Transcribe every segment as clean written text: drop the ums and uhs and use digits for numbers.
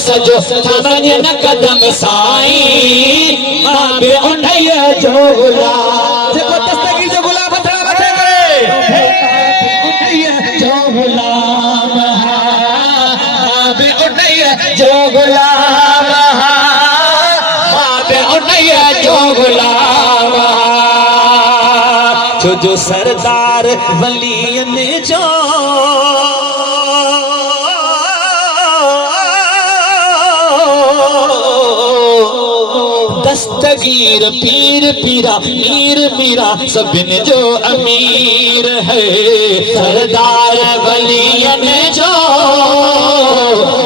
सजो थामन न कदम साईं मां बे उन्हईअ जो गुलाम जेको दस्तगीर जो गुलाम बठा बठे करे उन्हईअ जो गुलाम मां बे उन्हईअ जो गुलाम मां बे उन्हईअ जो गुलाम जो सरदार वलियन जो दस्तगीर पीर पीरा मीर मीरा सबिन जो अमीर है सरदार वलियन जो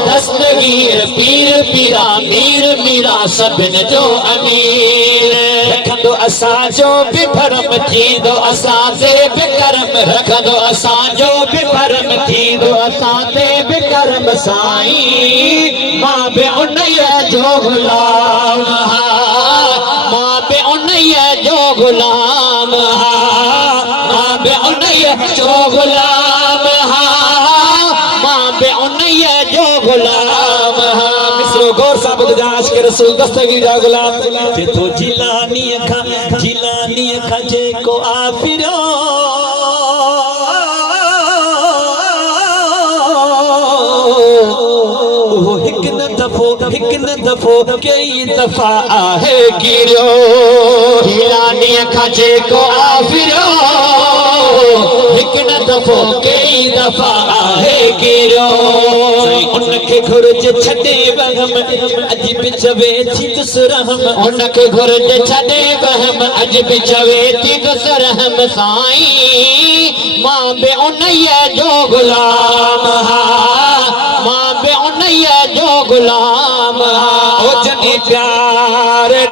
दस्तगीर पीर पीरा मीर मीरा सबिन जो अमीर रखंदो असांजो बि भरम थींदो असां ते बि करम रखंदो असांजो बि भरम थींदो असां ते बि करम साईं मां बि उन्हईअ जो गुलाम मां बि उन्हईअ जो गुलाम मां बि उन्हईअ जो गुलाम मां बि उन्हईअ जो गुलाम मिसरो गौर सां ॿुधाइस के रसूल दस्तगीर जा गुलाम जेतो जिलानीअ खां जेको आफिरो हिक न दफ़ो कई दफ़ा आहे गिरियो जिलानीअ खां जेको आफिरो हिक न दफ़ो कई दफ़ा आहे गिरियो उनखे घुर्ज छॾे वहम अॼु बि चवे थी दुसरहम उनखे घुर्ज छॾे वहम अॼु बि चवे थी दुसरहम साईं मां बि उन्हईअ जो गुलाम मां बि उन्हईअ जो गुलाम ओ जनी प्यार